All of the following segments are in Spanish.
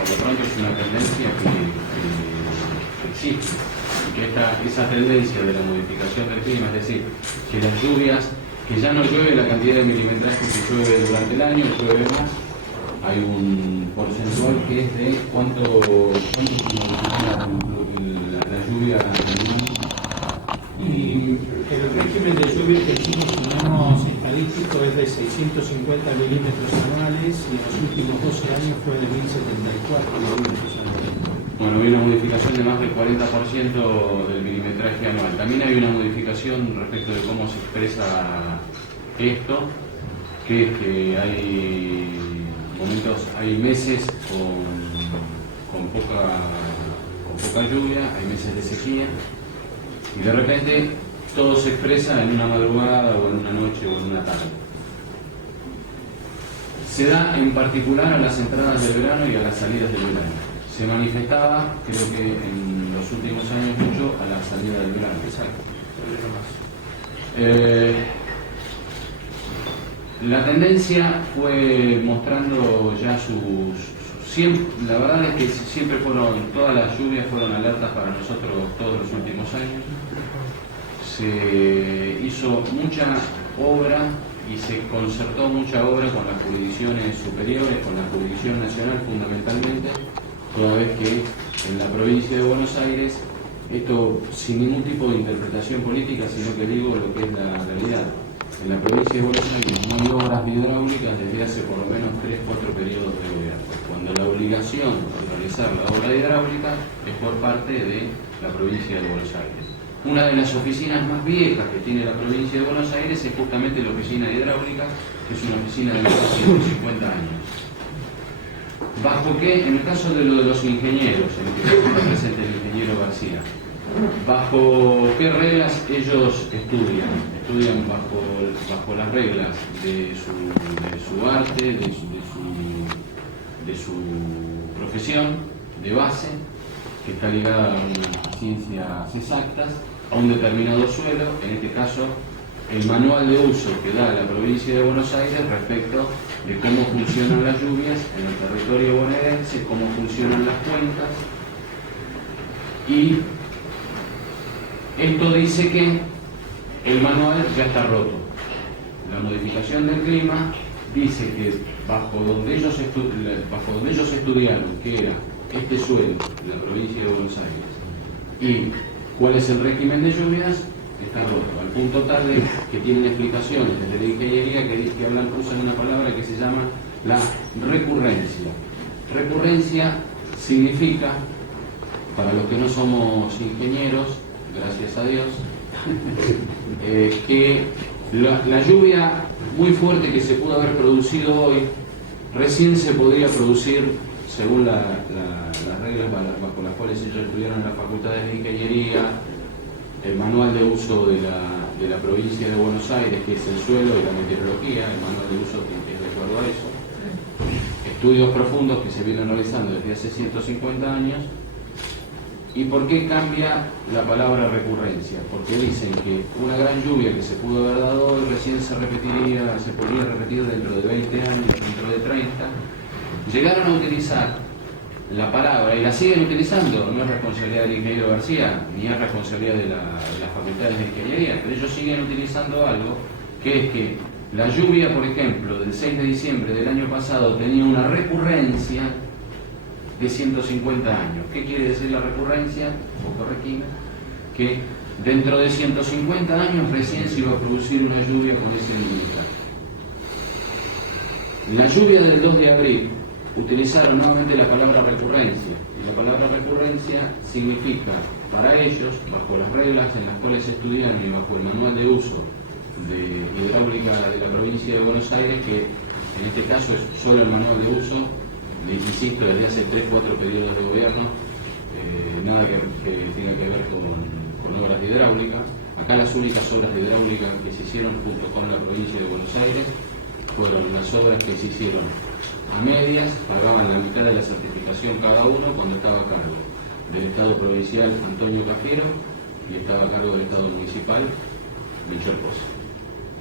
por lo pronto es una tendencia que existe, y que esa tendencia de la modificación del clima, es decir, que las lluvias, que ya no llueve la cantidad de milimetraje que llueve durante el año, llueve más, hay un porcentual que es de cuánto la lluvia anual. Y el régimen de lluvia que tiene, si llamamos estadístico, es de 650 milímetros anuales y en los últimos 12 años fue de 1074 milímetros anuales. Bueno, hay una modificación de más del 40% del milimetraje anual. También hay una modificación respecto de cómo se expresa esto, que es que hay momentos, hay meses con poca lluvia, hay meses de sequía, y de repente todo se expresa en una madrugada o en una noche o en una tarde. Se da en particular a las entradas del verano y a las salidas del verano. Se manifestaba, creo que en los últimos años, mucho a la salida del verano. La tendencia fue mostrando ya la verdad es que siempre todas las lluvias fueron alertas para nosotros todos los últimos años. Se hizo mucha obra y se concertó mucha obra con las jurisdicciones superiores, con la jurisdicción nacional fundamentalmente, toda vez que en la provincia de Buenos Aires, esto sin ningún tipo de interpretación política, sino que digo lo que es la realidad. En la provincia de Buenos Aires no hay obras hidráulicas desde hace por lo menos 3-4 periodos de gobierno, cuando la obligación de realizar la obra hidráulica es por parte de la provincia de Buenos Aires. Una de las oficinas más viejas que tiene la provincia de Buenos Aires es justamente la oficina hidráulica, que es una oficina de más de 150 años. ¿Bajo qué? En el caso de los ingenieros, en el que está presente el ingeniero García, ¿bajo qué reglas ellos estudian? Estudian bajo las reglas de su arte, de su profesión de base, que está ligada a unas ciencias exactas, a un determinado suelo, en este caso el manual de uso que da la provincia de Buenos Aires respecto de cómo funcionan las lluvias en el territorio bonaerense, cómo funcionan las cuencas, y esto dice que el manual ya está roto. La modificación del clima dice que bajo donde ellos estudiaron, que era este suelo de la provincia de Buenos Aires, y cuál es el régimen de lluvias, está roto, al punto tal de que tienen explicaciones desde la ingeniería que usan una palabra que se llama la recurrencia. Recurrencia significa, para los que no somos ingenieros, gracias a Dios, que la lluvia muy fuerte que se pudo haber producido hoy, recién se podría producir, según las reglas bajo las cuales ellos estudiaron en las facultades de ingeniería, el manual de uso de la provincia de Buenos Aires, que es el suelo y la meteorología, el manual de uso que es de acuerdo a eso, estudios profundos que se vienen realizando desde hace 150 años. ¿Y por qué cambia la palabra recurrencia? Porque dicen que una gran lluvia que se pudo haber dado hoy recién se podría repetir dentro de 20 años, dentro de 30. Llegaron a utilizar la palabra, y la siguen utilizando, no es responsabilidad del ingeniero García, ni es responsabilidad de las facultades de ingeniería, pero ellos siguen utilizando algo, que es que la lluvia, por ejemplo, del 6 de diciembre del año pasado tenía una recurrencia de 150 años. ¿Qué quiere decir la recurrencia? Un poco requina, que dentro de 150 años recién se iba a producir una lluvia con ese milimetraje. La lluvia del 2 de abril utilizaron nuevamente la palabra recurrencia, y la palabra recurrencia significa para ellos, bajo las reglas en las cuales estudiaron y bajo el manual de uso de hidráulica de la provincia de Buenos Aires, que en este caso es solo el manual de uso, insisto, desde hace 3-4 periodos de gobierno, nada que tenga que ver con obras de hidráulica. Acá las únicas obras de hidráulica que se hicieron junto con la provincia de Buenos Aires fueron las obras que se hicieron a medias, pagaban la mitad de la certificación cada uno cuando estaba a cargo del Estado provincial Antonio Cafiero y estaba a cargo del Estado municipal Michel Pozo,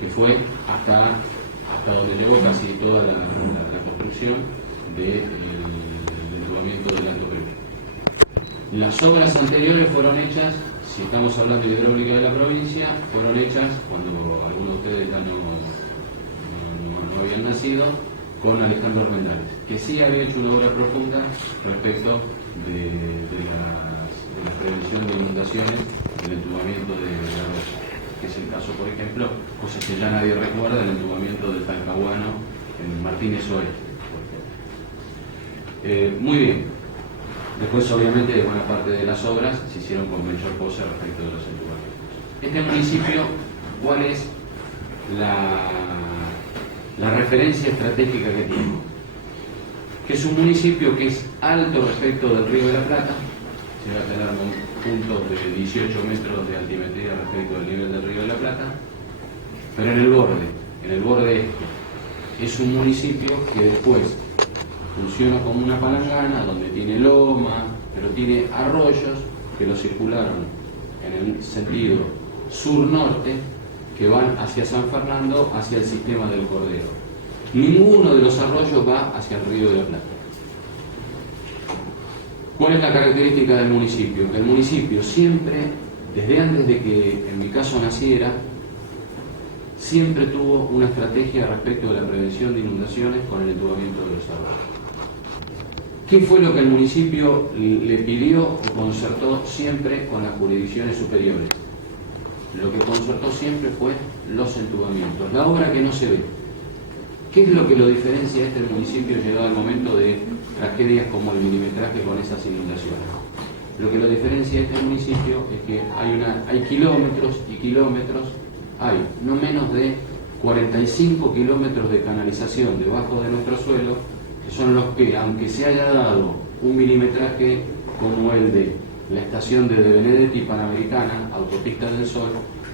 que fue hasta donde llegó casi toda la construcción del desdoblamiento Las obras anteriores fueron hechas, si estamos hablando de hidráulica de la provincia, fueron hechas cuando algunos de ustedes ya no habían nacido, con Alejandro Armendariz, que sí había hecho una obra profunda respecto de la prevención de inundaciones, del entubamiento de la rocha, que es el caso, por ejemplo, cosa que ya nadie recuerda, del entubamiento del Talcahuano en Martínez Oeste. Muy bien. Después, obviamente, buena parte de las obras se hicieron con Melchor Pose respecto de los entubamientos. Este municipio, ¿cuál es la referencia estratégica que tiene? Que es un municipio que es alto respecto del Río de la Plata, llega a tener puntos de 18 metros de altimetría respecto del nivel del Río de la Plata, pero en el borde este. Es un municipio que después funciona como una palangana, donde tiene loma, pero tiene arroyos que lo circularon en el sentido sur-norte, que van hacia San Fernando, hacia el sistema del Cordero. Ninguno de los arroyos va hacia el Río de la Plata. ¿Cuál es la característica del municipio? Que el municipio siempre, desde antes de que en mi caso naciera, siempre tuvo una estrategia respecto de la prevención de inundaciones con el entubamiento de los arroyos. ¿Qué fue lo que el municipio le pidió o concertó siempre con las jurisdicciones superiores? Lo que concertó siempre fue los entubamientos, la obra que no se ve. ¿Qué es lo que lo diferencia a este municipio llegado al momento de tragedias como el milimetraje con esas inundaciones? Lo que lo diferencia a este municipio es que hay kilómetros y kilómetros, hay no menos de 45 kilómetros de canalización debajo de nuestro suelo, que son los que, aunque se haya dado un milimetraje como el de la estación de Benedetti Panamericana, Autopista del Sol,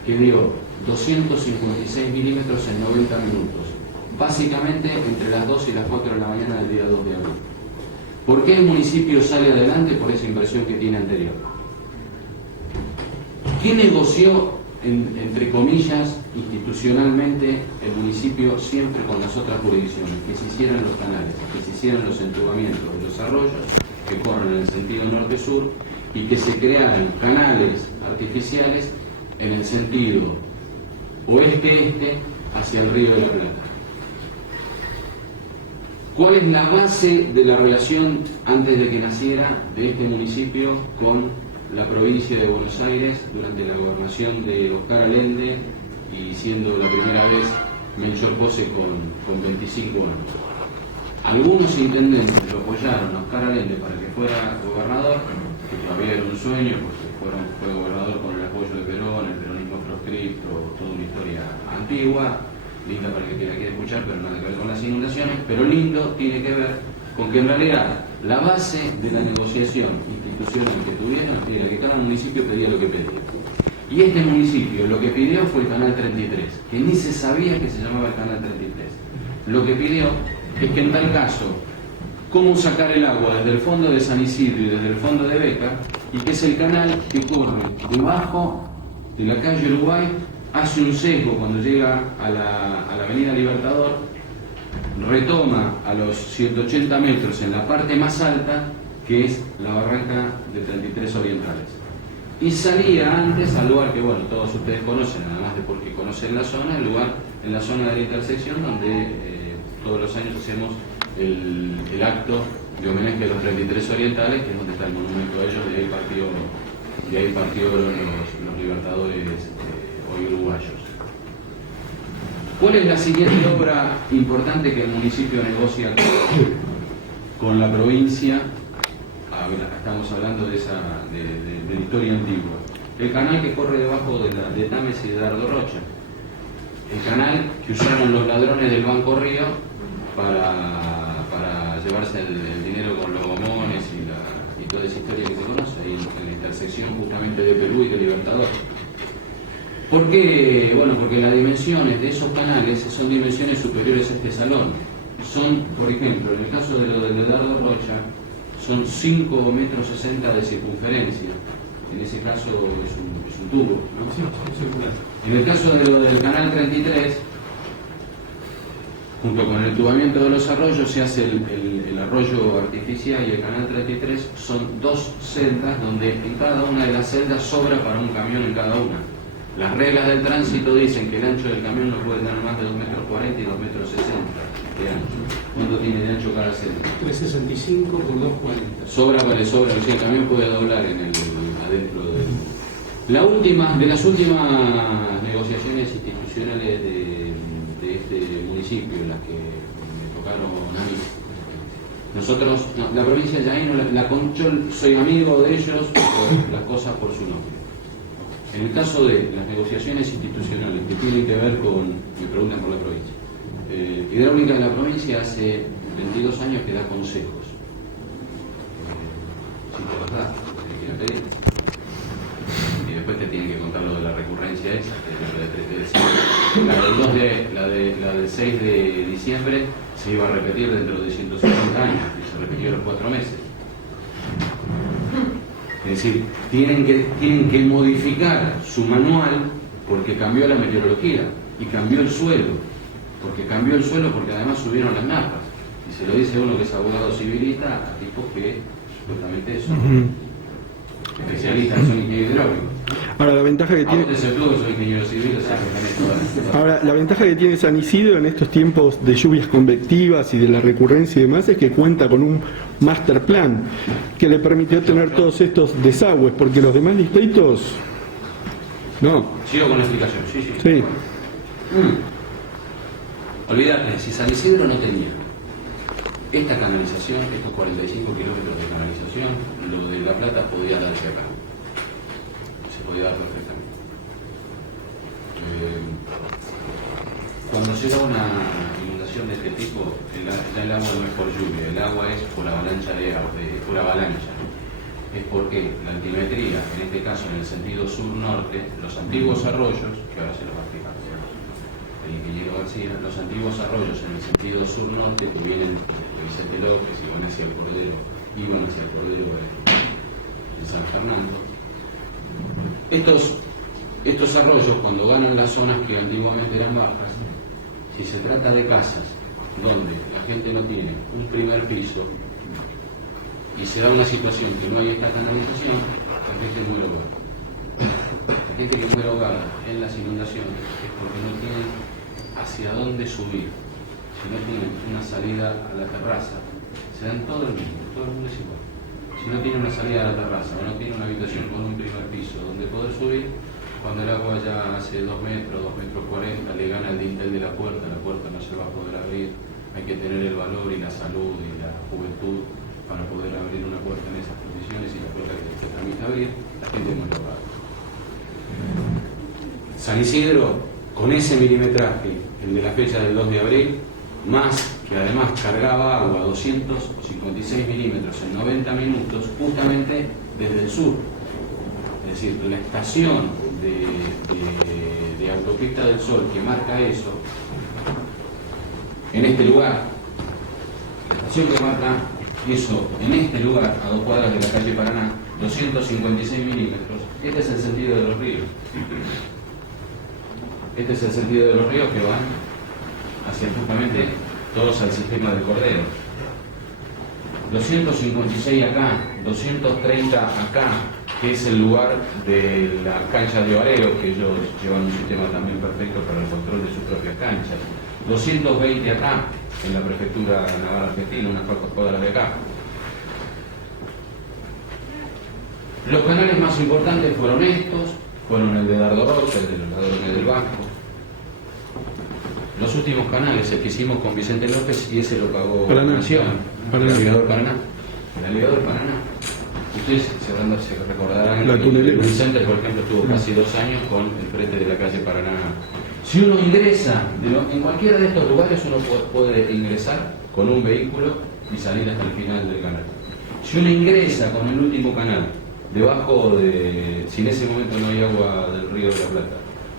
que dio 256 milímetros en 90 minutos, básicamente entre las 2 y las 4 de la mañana del día 2 de abril. ¿Por qué el municipio sale adelante? Por esa inversión que tiene anterior. ¿Qué negoció, entre comillas, institucionalmente el municipio siempre con las otras jurisdicciones? Que se hicieran los canales, que se hicieran los entubamientos de los arroyos que corren en el sentido norte-sur y que se crearan canales artificiales en el sentido oeste-este hacia el Río de la Plata. ¿Cuál es la base de la relación antes de que naciera de este municipio con la provincia de Buenos Aires durante la gobernación de Oscar Allende y siendo la primera vez Melchor Pose con 25 años? Algunos intendentes lo apoyaron a Oscar Allende para que fuera gobernador, que todavía era un sueño porque fue gobernador con el apoyo de Perón, el peronismo proscripto, toda una historia antigua, linda para el que la quiera escuchar, pero nada que ver con las inundaciones, pero lindo tiene que ver con que en realidad la base de la negociación institucional que tuvieron era que cada municipio pedía lo que pedía. Y este municipio lo que pidió fue el Canal 33, que ni se sabía que se llamaba el Canal 33. Lo que pidió es que en tal caso, cómo sacar el agua desde el fondo de San Isidro y desde el fondo de Beca, y que es el canal que corre debajo de la calle Uruguay, hace un sesgo cuando llega a la avenida Libertador, retoma a los 180 metros en la parte más alta, que es la barranca de 33 Orientales. Y salía antes al lugar que, bueno, todos ustedes conocen, además de porque conocen la zona, el lugar en la zona de la intersección donde todos los años hacemos el acto de homenaje a los 33 Orientales, que es donde está el monumento a ellos, de ahí partió los libertadores hoy uruguayos. ¿Cuál es la siguiente obra importante que el municipio negocia con la provincia? Estamos hablando de la historia antigua. El canal que corre debajo de Tames y de Dardo Rocha. El canal que usaron los ladrones del Banco Río para llevarse el dinero con los gomones y toda esa historia que se conoce, y en la intersección justamente de Perú y de Libertador. ¿Por qué? Bueno, porque las dimensiones de esos canales son dimensiones superiores a este salón. Son, por ejemplo, en el caso de lo del Dardo Rocha, son 5,60 metros de circunferencia. En ese caso es un tubo, ¿no? En el caso de lo del Canal 33, Junto con el entubamiento de los arroyos se hace el arroyo artificial y el canal 33. Son 2 celdas donde en cada una de las celdas sobra para un camión en cada una. Las reglas del tránsito dicen que el ancho del camión no puede tener más de 2,40 metros y 2,60 metros de ancho. ¿Cuánto tiene de ancho cada celda? 365 por 240. Sobra, vale, sobra. O sea, el camión puede doblar adentro de las últimas negociaciones institucionales de este municipio, las que me tocaron a mí. Nosotros, no, la provincia de Jaén, yo soy amigo de ellos, las cosas por su nombre. En el caso de las negociaciones institucionales que tienen que ver con, me preguntan por la provincia, Hidráulica de la provincia hace 22 años que da consejos. Si te los da, te quiero pedir. Y después te tienen que contar lo de la recurrencia esa, la del 6 de diciembre se iba a repetir dentro de 150 años y se repitió los 4 meses. Es decir, tienen que modificar su manual porque cambió la meteorología y cambió el suelo, porque además subieron las napas. Y se lo dice uno que es abogado civilista a tipos que supuestamente son especialistas, son ingenieros hidráulicos. Ahora, la ventaja que tiene... Ahora, la ventaja que tiene San Isidro en estos tiempos de lluvias convectivas y de la recurrencia y demás es que cuenta con un master plan que le permitió tener todos estos desagües, porque los demás distritos no. Sigo con la explicación, Sí. Olvídate, si San Isidro no tenía esta canalización, estos 45 kilómetros de canalización, lo de La Plata podía darse acá. Se podía dar perfectamente. Cuando llega una inundación de este tipo, el agua no es por lluvia, el agua es por avalancha de agua, es por avalancha. Es porque la altimetría, en este caso en el sentido sur-norte, los antiguos arroyos, que ahora se los va a explicar el ingeniero García, los antiguos arroyos en el sentido sur-norte que vienen de Vicente López y van hacia el Cordero, iban hacia el Cordero de San Fernando. Estos arroyos, cuando ganan las zonas que antiguamente eran bajas, si se trata de casas donde la gente no tiene un primer piso y se da una situación que no hay esta canalización, la gente muere ahogada. La gente que muere ahogada en las inundaciones es porque no tienen hacia dónde subir, si no tienen una salida a la terraza, se dan todo el mundo es igual. Si no tiene una salida a la terraza o no tiene una habitación con un primer piso donde poder subir, cuando el agua ya hace 2 metros, 2,40 metros, le gana el dintel de la puerta no se va a poder abrir, hay que tener el valor y la salud y la juventud para poder abrir una puerta en esas condiciones y la puerta que te permite abrir, la gente muere ahogada. San Isidro, con ese milimetraje, el de la fecha del 2 de abril, más que además cargaba agua 256 milímetros en 90 minutos, justamente desde el sur. Es decir, la estación de Autopista del Sol que marca eso, en este lugar, la estación que marca eso, en este lugar, a 2 cuadras de la calle Paraná, 256 milímetros, este es el sentido de los ríos. Este es el sentido de los ríos que van hacia justamente todos al sistema del Cordero. 256 acá, 230 acá, que es el lugar de la cancha de Vareo, que ellos llevan un sistema también perfecto para el control de sus propias canchas. 220 acá, en la prefectura naval argentina, unas pocas cuadras de acá. Los canales más importantes fueron estos, fueron el de Dardo Rocha, el de los ladrones del Vasco. Los últimos canales, el que hicimos con Vicente López, y ese lo pagó la Nación, el Navegador Paraná. El Navegador Paraná. Ustedes se recordarán que Vicente, por ejemplo, estuvo casi 2 años con el frente de la calle Paraná. Si uno ingresa, en cualquiera de estos lugares uno puede ingresar con un vehículo y salir hasta el final del canal. Si uno ingresa con el último canal, debajo de, si en ese momento no hay agua del río de la Plata,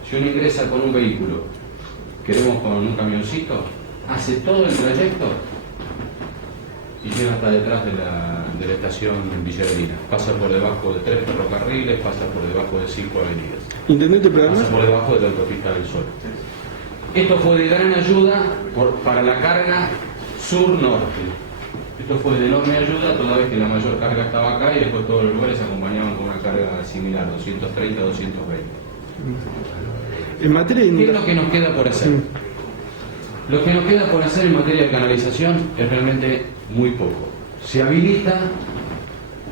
si uno ingresa con un vehículo, queremos con un camioncito, hace todo el trayecto y llega hasta detrás de la estación Villarina. Pasa por debajo de 3 ferrocarriles, pasa por debajo de 5 avenidas. Intendente, pero además... Pasa por debajo de la Autopista del Sol. Esto fue de gran ayuda para la carga sur-norte. Esto fue de enorme ayuda, toda vez que la mayor carga estaba acá y después todos los lugares se acompañaban con una carga similar, 230, 220. En materia de ¿Qué es lo que nos queda por hacer? Lo que nos queda por hacer en materia de canalización es realmente muy poco. Se habilita,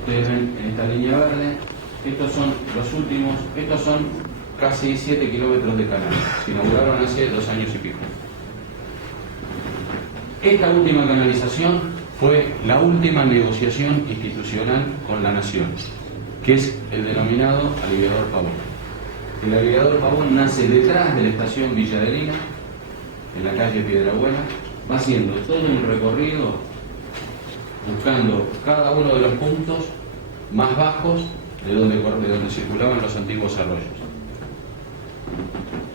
ustedes ven en esta línea verde, estos son los últimos, estos son casi 7 kilómetros de canal. Se inauguraron hace 2 años y pico. Esta última canalización fue la última negociación institucional con la Nación, que es el denominado aliviador Pavón. El aliviador Pavón nace detrás de la estación Villa Adelina, en la calle Piedrabuena, va haciendo todo un recorrido buscando cada uno de los puntos más bajos de donde circulaban los antiguos arroyos.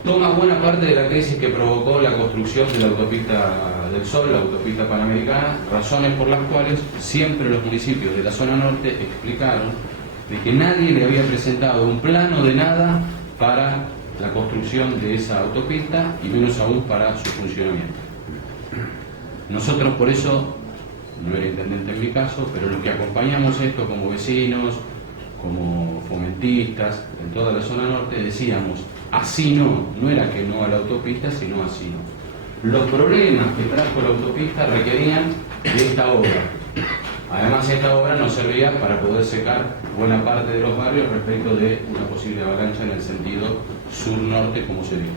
Toma buena parte de la crisis que provocó la construcción de la autopista del Sol, la autopista panamericana, razones por las cuales siempre los municipios de la zona norte explicaron de que nadie le había presentado un plano de nada para la construcción de esa autopista y menos aún para su funcionamiento. Nosotros por eso, no era intendente en mi caso, pero los que acompañamos esto como vecinos, como fomentistas en toda la zona norte, decíamos, así no era que no a la autopista, sino así no. Los problemas que trajo la autopista requerían de esta obra. Además, esta obra nos servía para poder secar buena parte de los barrios respecto de una posible avalancha en el sentido sur-norte, como se dijo.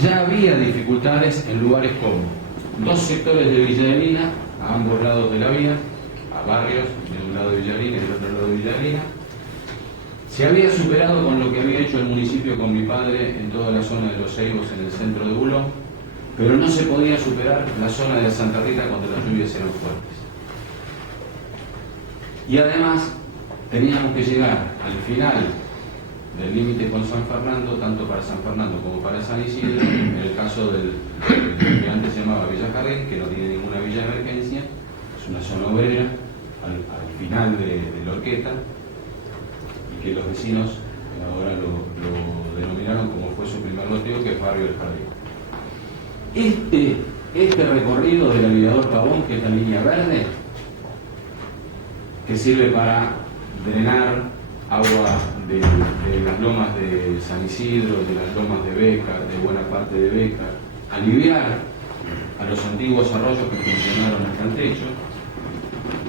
Ya había dificultades en lugares como 2 sectores de Villa Adelina, a ambos lados de la vía, a barrios, de un lado de Villa Adelina y del otro lado de Villa Adelina. Se había superado con lo que había hecho el municipio con mi padre en toda la zona de los Ceibos, en el centro de Bulón, pero no se podía superar la zona de Santa Rita cuando las lluvias eran fuertes. Y además teníamos que llegar al final del límite con San Fernando, tanto para San Fernando como para San Isidro, en el caso del que antes se llamaba Villa Jardín, que no tiene ninguna villa de emergencia, es una zona obrera al final de la horqueta, y que los vecinos ahora lo denominaron como fue su primer loteo, que es Barrio del Jardín. Este recorrido del aliviador Pavón, que es la línea verde, que sirve para drenar agua de las lomas de San Isidro, de las lomas de Beca, de buena parte de Beca, aliviar a los antiguos arroyos que funcionaron hasta el techo.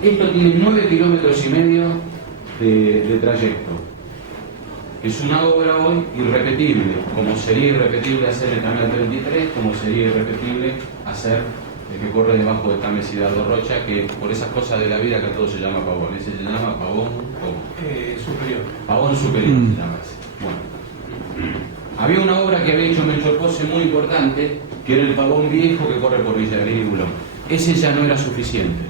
Esto tiene 9,5 kilómetros de trayecto. Es una obra hoy irrepetible, como sería irrepetible hacer el canal 33, como sería irrepetible hacer el que corre debajo de Tames y Dardo Rocha, que por esas cosas de la vida que todo se llama Pavón. Ese se llama Pavón superior. Pavón superior se llama ese. Bueno. Había una obra que había hecho Melchor Pose muy importante, que era el Pavón viejo que corre por Villa Adelina y Bulón. Ese ya no era suficiente,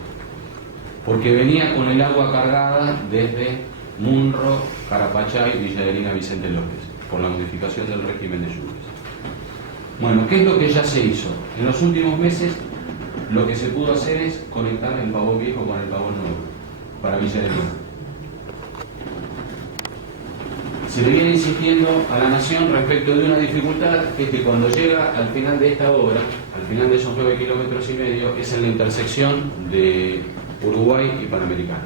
porque venía con el agua cargada desde Munro, Carapachay, Villa Adelina, Vicente López, por la modificación del régimen de lluvias. Bueno, ¿qué es lo que ya se hizo? En los últimos meses lo que se pudo hacer es conectar el Pavón viejo con el Pavón nuevo para Villa Adelina. Se le viene insistiendo a la Nación respecto de una dificultad, que es que cuando llega al final de esta obra, al final de esos 9,5 kilómetros, es en la intersección de Uruguay y Panamericana.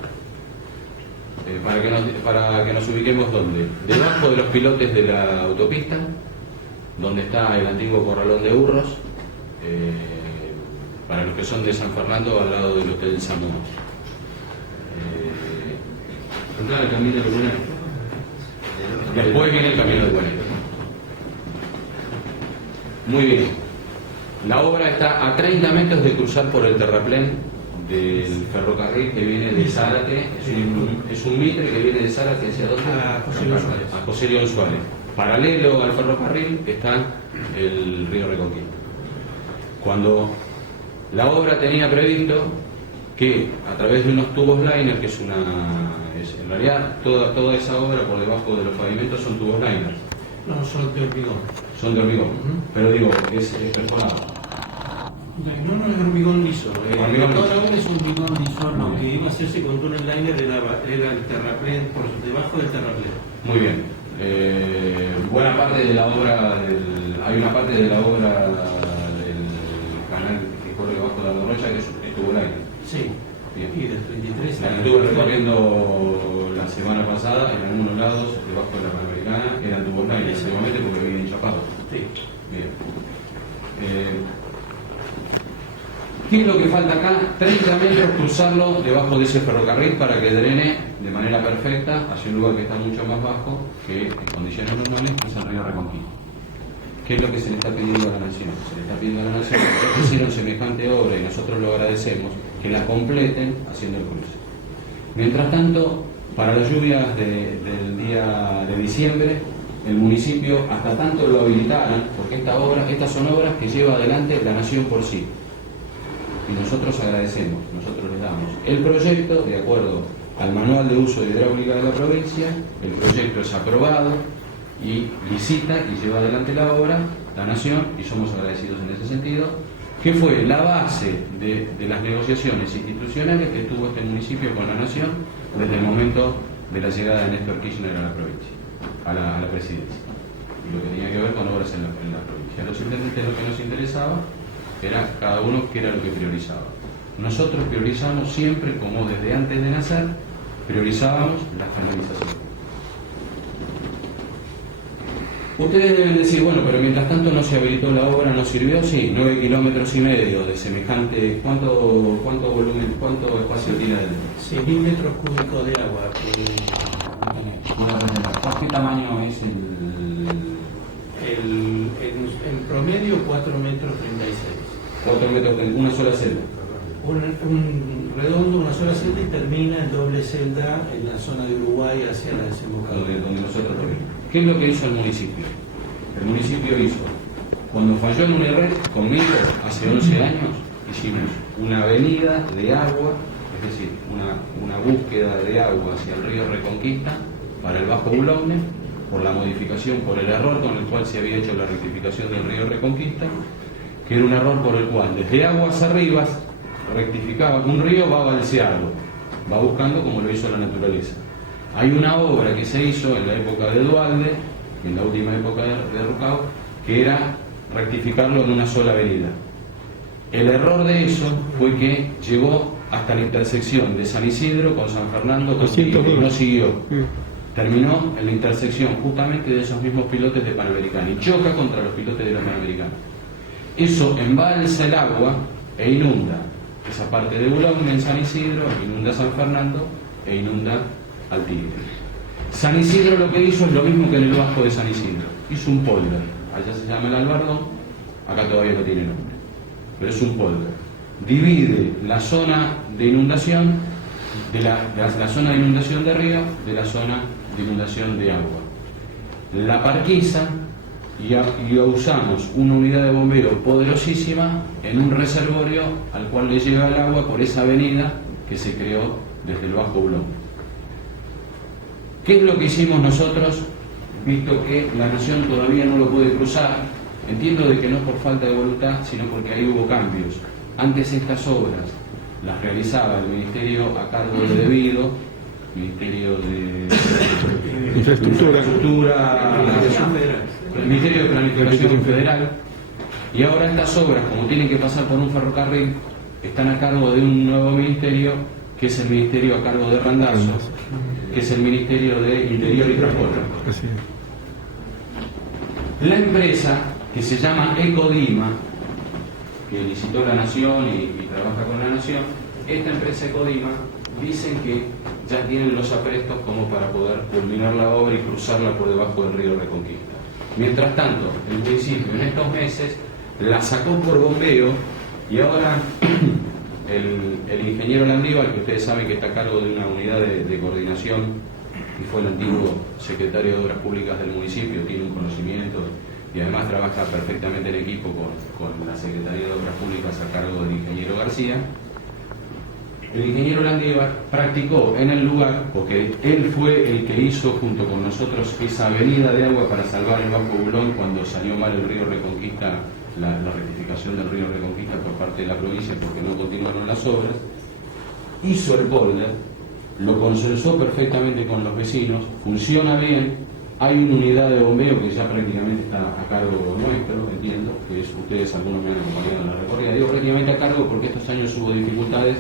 Para que nos ubiquemos, ¿dónde? Debajo de los pilotes de la autopista, donde está el antiguo corralón de burros, para los que son de San Fernando, al lado del Hotel Samoa. El camino de Buenaire. Después viene el camino de Buenaire. Muy bien. La obra está a 30 metros de cruzar por el terraplén del ferrocarril que viene de Zárate. Es un mitre que viene de Zárate hacia dónde? A José León Suárez. Paralelo al ferrocarril está el río Reconquista. Cuando la obra tenía previsto que a través de unos tubos liner, que en realidad toda esa obra por debajo de los pavimentos son tubos liner. No, son de hormigón. Son de hormigón, pero digo, es perforado. No es hormigón liso. Hormigón liso. Toda la obra es hormigón liso. Lo que iba a hacerse con túnel liner era el terraplén, por debajo del terraplén. Muy bien. Buena parte de la obra del hay una parte de la obra del canal que corre bajo la Dorroya que estuvo el aire. Sí. Bien. Y del 33 La que estuve recorriendo la semana pasada, en algunos lados, debajo de la Panamericana, eran tubos nylon, seguramente porque vienen chapados. Sí. Bien. ¿Qué es lo que falta acá? 30 metros cruzarlo debajo de ese ferrocarril para que drene de manera perfecta hacia un lugar que está mucho más bajo que en condiciones normales, que es el río Reconquista. ¿Qué es lo que se le está pidiendo a la Nación? Se le está pidiendo a la Nación que hicieron semejante obra y nosotros lo agradecemos, que la completen haciendo el cruce. Mientras tanto, para las lluvias del día de diciembre, el municipio, hasta tanto lo habilitaran, porque estas son obras que lleva adelante la Nación por sí. Y nosotros agradecemos, nosotros les damos el proyecto de acuerdo al manual de uso de hidráulica de la provincia. El proyecto es aprobado y licita y lleva adelante la obra la Nación, y somos agradecidos en ese sentido, que fue la base de las negociaciones institucionales que tuvo este municipio con la Nación desde el momento de la llegada de Néstor Kirchner a la provincia, a la presidencia, y lo que tenía que ver con obras en la provincia. Los intendentes, lo que nos interesaba era cada uno qué era lo que priorizaba. Nosotros priorizamos siempre, como desde antes de nacer, priorizábamos la canalización. Ustedes deben decir, bueno, pero mientras tanto no se habilitó la obra, ¿no sirvió? Sí, 9,5 kilómetros de semejante. ¿Cuánto volumen, cuánto espacio tiene adentro? 6.000 metros cúbicos de agua. ¿Qué tamaño es El promedio 4 metros 36. 4 metros, una sola celda. Un redondo, una sola celda, y termina en doble celda en la zona de Uruguay hacia la desembocadura. Donde nosotros terminamos. ¿Qué es lo que hizo el municipio? El municipio hizo, cuando falló en UNIRRED, conmigo, hace 11 años, hicimos una avenida de agua, es decir, una búsqueda de agua hacia el río Reconquista para el Bajo Boulogne, por la modificación, por el error con el cual se había hecho la rectificación del río Reconquista, que era un error por el cual desde aguas arriba rectificaba, un río va balseado, va buscando como lo hizo la naturaleza. Hay una obra que se hizo en la época de Duhalde, en la última época de Rucao, que era rectificarlo en una sola avenida. El error de eso fue que llegó hasta la intersección de San Isidro con San Fernando, y no siguió. Terminó en la intersección justamente de esos mismos pilotes de Panamericana y choca contra los pilotes de la Panamericana. Eso embalsa el agua e inunda esa parte de Boulogne en San Isidro, inunda San Fernando e inunda al Tigre. San Isidro lo que hizo es lo mismo que en el Bajo de San Isidro. Hizo un polder. Allá se llama el Albardón, acá todavía no tiene nombre, pero es un polder. Divide la zona de inundación de la zona de inundación de río de la zona de inundación de agua. La parquiza y usamos una unidad de bombeo poderosísima en un reservorio al cual le llega el agua por esa avenida que se creó desde el Bajo Boulogne. ¿Qué es lo que hicimos nosotros, visto que la Nación todavía no lo puede cruzar? Entiendo de que no por falta de voluntad, sino porque ahí hubo cambios. Antes estas obras las realizaba el Ministerio a cargo de Debido, Ministerio de Infraestructura, el Ministerio de Planificación Federal, y ahora estas obras, como tienen que pasar por un ferrocarril, están a cargo de un nuevo ministerio, que es el Ministerio a cargo de Randazzo, que es el Ministerio de Interior y Transporte. La empresa, que se llama Ecodima, que licitó la Nación y trabaja con la Nación, esta empresa Ecodima dicen que ya tienen los aprestos como para poder culminar la obra y cruzarla por debajo del río Reconquista. Mientras tanto, el municipio en estos meses la sacó por bombeo y ahora el ingeniero Landívar, que ustedes saben que está a cargo de una unidad de coordinación y fue el antiguo secretario de Obras Públicas del municipio, tiene un conocimiento y además trabaja perfectamente en equipo con la Secretaría de Obras Públicas a cargo del ingeniero García. El ingeniero Landívar practicó en el lugar, porque él fue el que hizo junto con nosotros esa avenida de agua para salvar el Bajo Boulogne cuando salió mal el río Reconquista, la rectificación del río Reconquista por parte de la provincia porque no continuaron las obras. Hizo el polder, lo consensó perfectamente con los vecinos, funciona bien, Hay una unidad de bombeo que ya prácticamente está a cargo nuestro, entiendo, que es, ustedes algunos me han acompañado en la recorrida. Digo prácticamente a cargo porque estos años hubo dificultades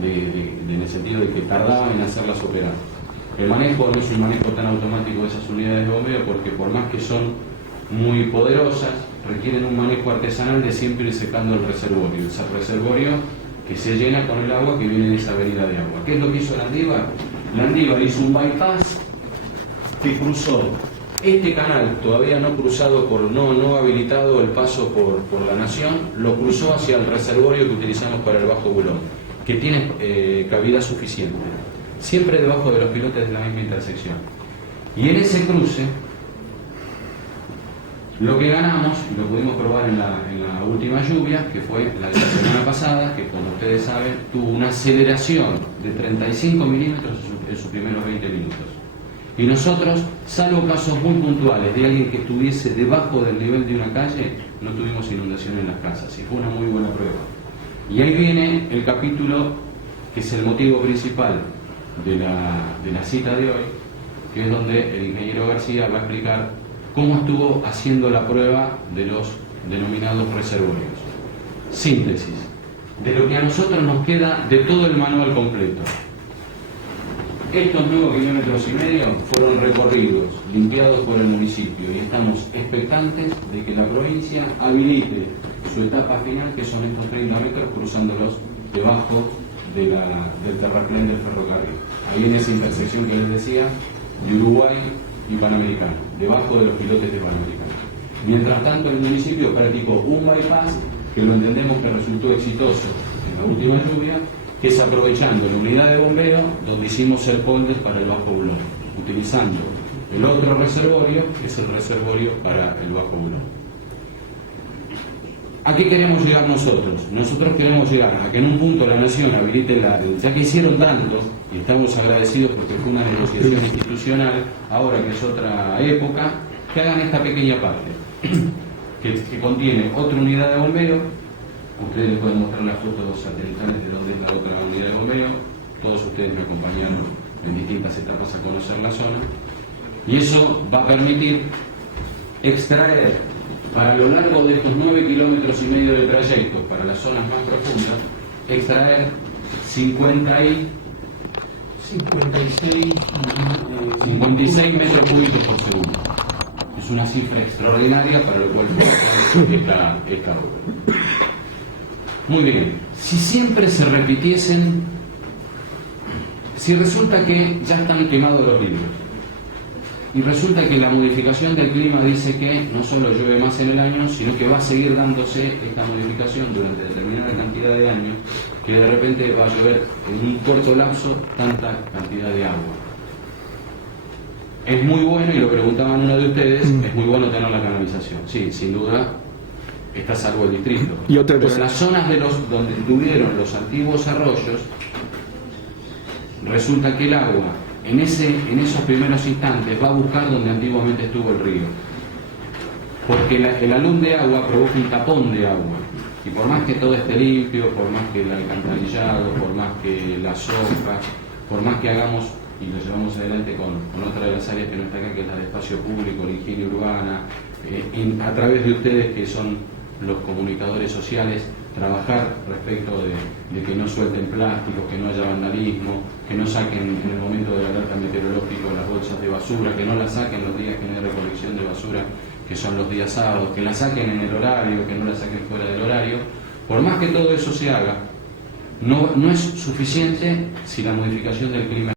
en el sentido de que tardaban en hacerlas operar. El manejo no es un manejo tan automático de esas unidades de bombeo porque por más que son muy poderosas, requieren un manejo artesanal de siempre ir secando el reservorio. Ese reservorio que se llena con el agua que viene de esa avenida de agua. ¿Qué es lo que hizo Landívar? Landívar hizo un bypass que cruzó este canal, todavía no cruzado, no habilitado el paso por la Nación, lo cruzó hacia el reservorio que utilizamos para el Bajo Bulón, que tiene cavidad suficiente, siempre debajo de los pilotes de la misma intersección. Y en ese cruce, lo que ganamos, y lo pudimos probar en la última lluvia, que fue la de la semana pasada, que como ustedes saben, tuvo una aceleración de 35 milímetros en sus primeros 20 minutos. Y nosotros, salvo casos muy puntuales de alguien que estuviese debajo del nivel de una calle, no tuvimos inundación en las casas, y fue una muy buena prueba. Y ahí viene el capítulo que es el motivo principal de la cita de hoy, que es donde el ingeniero García va a explicar cómo estuvo haciendo la prueba de los denominados reservorios. Síntesis de lo que a nosotros nos queda de todo el manual completo. Estos 9,5 kilómetros fueron recorridos, limpiados por el municipio, y estamos expectantes de que la provincia habilite su etapa final, que son estos 30 metros cruzándolos debajo del terraplén del ferrocarril. Ahí en esa intersección que les decía, de Uruguay y Panamericano, debajo de los pilotes de Panamericano. Mientras tanto, el municipio practicó un bypass que lo entendemos que resultó exitoso en la última lluvia, que es aprovechando la unidad de bombeo donde hicimos el polder para el Bajo Bulón, utilizando el otro reservorio, que es el reservorio para el Bajo Bulón. ¿A qué queremos llegar nosotros? Nosotros queremos llegar a que en un punto la Nación habilite ya que hicieron tanto, y estamos agradecidos porque fue una negociación institucional, ahora que es otra época, que hagan esta pequeña parte, que contiene otra unidad de bombeo. Ustedes les pueden mostrar las fotos satelitales de dónde es la otra unidad de bombeo. Todos ustedes me acompañaron en distintas etapas a conocer la zona. Y eso va a permitir extraer, para lo largo de estos 9,5 kilómetros de trayecto, para las zonas más profundas, extraer 56 metros cúbicos por segundo. Es una cifra extraordinaria para lo cual fue esta obra. Muy bien, si siempre se repitiesen, si resulta que ya están quemados los libros, y resulta que la modificación del clima dice que no solo llueve más en el año, sino que va a seguir dándose esta modificación durante determinada cantidad de años, que de repente va a llover en un corto lapso tanta cantidad de agua. Es muy bueno, y lo preguntaban uno de ustedes, es muy bueno tener la canalización. Sí, sin duda. Está salvo el distrito. Y otra cosa. Pero en las zonas donde tuvieron los antiguos arroyos, resulta que el agua en esos primeros instantes va a buscar donde antiguamente estuvo el río. Porque el alum de agua provoca un tapón de agua. Y por más que todo esté limpio, por más que el alcantarillado, por más que la soja, por más que hagamos, y lo llevamos adelante con otra de las áreas que no está acá, que es la de espacio público, la higiene urbana, a través de ustedes que son los comunicadores sociales, trabajar respecto de que no suelten plásticos, que no haya vandalismo, que no saquen en el momento del alerta meteorológico las bolsas de basura, que no las saquen los días que no hay recolección de basura, que son los días sábados, que las saquen en el horario, que no las saquen fuera del horario. Por más que todo eso se haga, no es suficiente si la modificación del clima